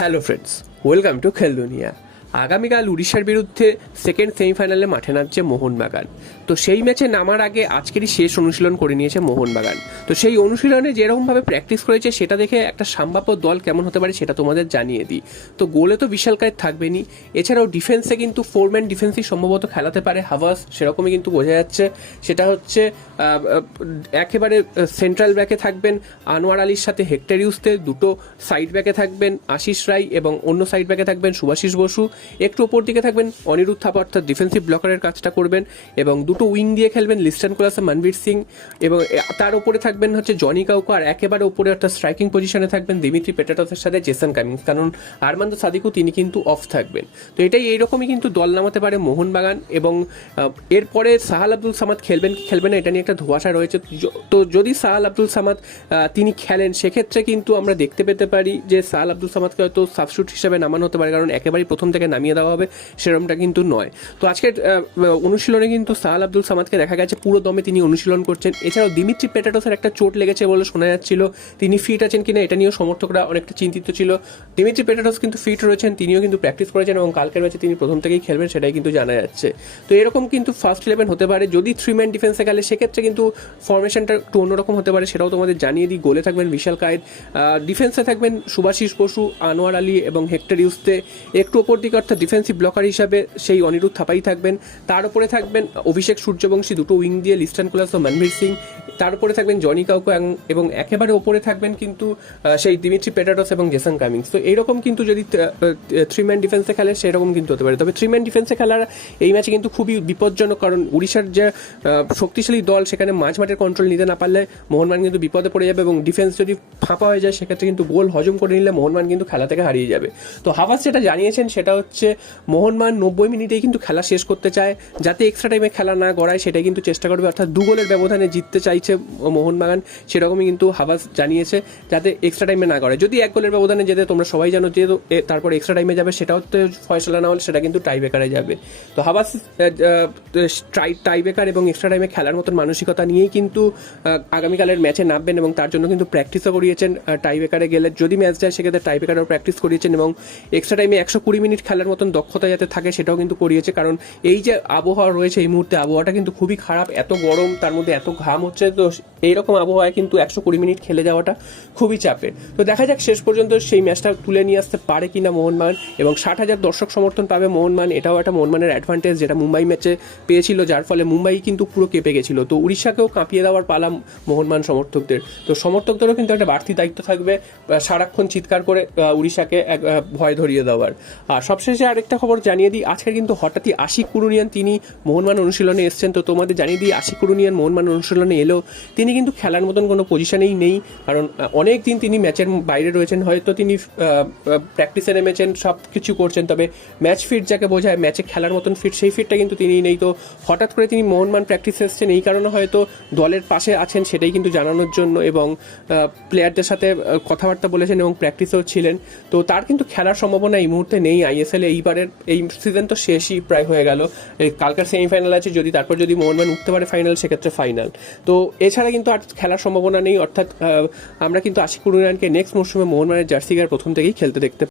Hello friends, welcome to খেল দুনিয়া। আগামীকাল উড়িষ্যার বিরুদ্ধে সেকেন্ড সেমিফাইনালে মাঠে নামছে মোহনবাগান। তো সেই ম্যাচে নামার আগে আজকেরই শেষ অনুশীলন করে নিয়েছে মোহনবাগান। তো সেই অনুশীলনে যেরকমভাবে প্র্যাকটিস করেছে সেটা দেখে একটা সম্ভাব্য দল কেমন হতে পারে সেটা তোমাদের জানিয়ে দিই। তো গোলে তো বিশালকায় থাকবেনি, এছাড়াও ডিফেন্সে কিন্তু ফোরম্যান ডিফেন্সই সম্ভবত খেলাতে পারে হাভাস, সেরকমই কিন্তু বোঝা যাচ্ছে। সেটা হচ্ছে একেবারে সেন্ট্রাল ব্যাকে থাকবেন আনোয়ার আলীর সাথে হেক্টর ইউসতে, দুটো সাইড ব্যাকে থাকবেন আশিস রায় এবং অন্য সাইড ব্যাকে থাকবেন শুভাশিস বসু, একটু ওপর দিকে থাকবেন অনিরুদ্ধ থাপা অর্থাৎ ডিফেন্সিভ ব্লকারের কাজটা করবেন, এবং দুটো উইং দিয়ে খেলবেন লিস্টন কোলাসা মনবীর সিং, এবং তার উপরে থাকবেন হচ্ছে জনি কাউকো, আর একেবারে উপরে অর্থাৎ স্ট্রাইকিং পজিশনে থাকবেন দিমিত্রি পেটাটসের সাথে জেসন কামিংস, কারণ আরমান্দ সাদিকু তিনি কিন্তু অফ থাকবেন। তো এটাই এইরকমই কিন্তু দল নামাতে পারে মোহনবাগান। এবং এরপরে সাহাল আব্দুল সামাদ খেলবেন কি খেলবেন না এটা নিয়ে একটা ধোঁয়াশা রয়েছে। তো যদি সাহাল আব্দুল সামাদ তিনি খেলেন সেক্ষেত্রে কিন্তু আমরা দেখতে পেতে পারি যে সাহাল আব্দুল সামাদকে হয়তো সাবস্টিটিউট হিসেবে নামানো হতে পারে, কারণ একেবারেই প্রথম থেকে নামিয়ে দেওয়া হবে সেরকমটা কিন্তু নয়। তো আজকের অনুশীলনে কিন্তু সাহাল আব্দুল সামাদকে দেখা গেছে পুরো দমে তিনি অনুশীলন করছেন। এছাড়াও দিমিত্রি পেটাটসের একটা চোট লেগেছে বলে শোনা যাচ্ছিল, তিনি ফিট আছেন কিনা এটা নিয়েও সমর্থকরা অনেকটা চিন্তিত ছিল। দিমিত্রি পেটাটস কিন্তু ফিট রয়েছেন, তিনিও কিন্তু প্র্যাকটিস করেছেন এবং কালকের ম্যাচে তিনি প্রথম থেকেই খেলবেন সেটাই কিন্তু জানা যাচ্ছে। তো এরকম কিন্তু ফার্স্ট 11 হতে পারে। যদি 3 ম্যান ডিফেন্সে খেলে সেক্ষেত্রে কিন্তু ফরমেশনটা একটু অন্যরকম হতে পারে, সেটাও তোমাদের জানিয়ে দিই। গোলে থাকবেন বিশাল কায়েদ, ডিফেন্সে থাকবেন শুভাশিস বসু, আনোয়ার আলী এবং হেক্টর ইউসতে, একটু ওপর দিকে অর্থাৎ ডিফেন্সিভ ব্লকার হিসাবে সেই অনিরুদ্ধ থাপাই থাকবেন, তার উপরে থাকবেন অভিষেক সূর্যবংশী দুটো উইং দিয়ে লিস্টন কোলাস ও মনবীর সিং, তার উপরে থাকবেন জনি কাউকো এবং একেবারে ওপরে থাকবেন কিন্তু সেই দিমিত্রি পেটাটস এবং জেসন কামিংস। তো এইরকম কিন্তু যদি 3 ম্যান ডিফেন্সে খেলে সেরকম কিন্তু হতে পারে। তবে 3 ম্যান ডিফেন্সে খেলার এই ম্যাচে কিন্তু খুবই বিপজ্জনক, কারণ উড়িষ্যার যে শক্তিশালী দল সেখানে মাঠের কন্ট্রোল নিতে না পারলে মোহনবাগান কিন্তু বিপদে পড়ে যাবে, এবং ডিফেন্স যদি ফাঁপা হয়ে যায় সেক্ষেত্রে কিন্তু গোল হজম করে নিলে মোহনবাগান কিন্তু খেলা থেকে হারিয়ে যাবে। তো হাভাস যেটা জানিয়েছেন সেটা হচ্ছে মোহনবাগান 90 মিনিটেই কিন্তু খেলা শেষ করতে চায়, যাতে এক্সট্রা টাইমে খেলা না গড়ায় সেটাই কিন্তু চেষ্টা করবে, অর্থাৎ 2 গোলের ব্যবধানে জিততে চাইছে মোহনবাগান, সেরকমই কিন্তু হাভাস জানিয়েছে, যাতে এক্সট্রা টাইমে না গড়ায়। যদি 1 গোলের ব্যবধানে যেতে তোমরা সবাই জানো যে তারপর এক্সট্রা টাইমে যাবে, সেটাও তো ফয়সলা না হলে সেটা কিন্তু টাই বেকারে যাবে। তো হাভাস টাই বেকার এবং এক্সট্রা টাইমে খেলার মতন মানসিকতা নিয়েই কিন্তু আগামীকালের ম্যাচে নামবেন, এবং তার জন্য কিন্তু প্র্যাকটিসও করিয়েছেন। টাই বেকারে গেলে যদি ম্যাচ যায় সেক্ষেত্রে টাই বেকারেও প্র্যাকটিস করিয়েছেন, এবং এক্সট্রা টাইমে 120 মিনিট খেলার মতন দক্ষতা যাতে থাকে সেটাও কিন্তু করিয়েছে, কারণ এই যে আবহাওয়া রয়েছে এই মুহূর্তে আবহাওয়াটা কিন্তু খুবই খারাপ, এত গরম তার মধ্যে এত ঘাম হচ্ছে। তো এইরকম আবহাওয়ায় কিন্তু 120 মিনিট খেলে যাওয়াটা খুবই চাপের। তো দেখা যাক শেষ পর্যন্ত সেই ম্যাচটা তুলে নিয়ে আসতে পারে কিনা মোহনবাগান, এবং 60,000 দর্শক সমর্থন পাবে মোহনবাগান, এটাও একটা মোহনবাগানের অ্যাডভান্টেজ যেটা মুম্বাই ম্যাচে পেয়েছিল, যার ফলে মুম্বাই কিন্তু পুরো কেঁপে গেছিল। তো উড়িষ্যাকেও কাঁপিয়ে দেওয়ার পালা মোহনবাগান সমর্থকদের। তো সমর্থকদেরও কিন্তু একটা বাড়তি দায়িত্ব থাকবে সারাক্ষণ চিৎকার করে উড়িষ্যাকে ভয় ধরিয়ে দেওয়ার। আর সবশেষে আরেকটা খবর জানিয়ে দিই, আজকে কিন্তু হঠাৎই আশিক কুরুনিয়ান তিনি মোহনবাগান অনুশীলনে এসছেন। তো তোমাদের জানিয়ে দিই, আশিক কুরুনিয়ান মোহনবাগান অনুশীলনে এলেও তিনি কিন্তু খেলার মতন কোনো পজিশনেই নেই, কারণ অনেক দিন তিনি ম্যাচের বাইরে রয়েছেন। হয়তো তিনি প্র্যাকটিসে নেমেছেন, সব কিছু করছেন, তবে ম্যাচ ফিট যাকে বোঝায় ম্যাচে খেলার মতন ফিট, সেই ফিটটা কিন্তু তিনি নেই। তো হঠাৎ করে তিনি মোহনবাগান প্র্যাকটিসে এসছেন, এই কারণে হয়তো দলের পাশে আছেন সেটাই কিন্তু জানানোর জন্য, এবং প্লেয়ারদের সাথে কথাবার্তা বলেছেন এবং প্র্যাকটিসেও ছিলেন। তো তার কিন্তু খেলার সম্ভাবনা এই মুহূর্তে নেই আইএসএল এ। এই সিজন তো শেষই প্রায় হয়ে গেল, কালকার সেমিফাইনাল আছে, তারপর যদি মোহনবাগান উঠতে পারে ফাইনাল সেক্ষেত্রে ফাইনাল। তো এছাড়া কিন্তু আর খেলার সম্ভাবনা নেই, অর্থাৎ আমরা কিন্তু আশিক কুরুনিয়ানকে নেক্সট মরশুমে মোহনবাগানের জার্সি গায়ে প্রথম থেকেই খেলতে দেখতে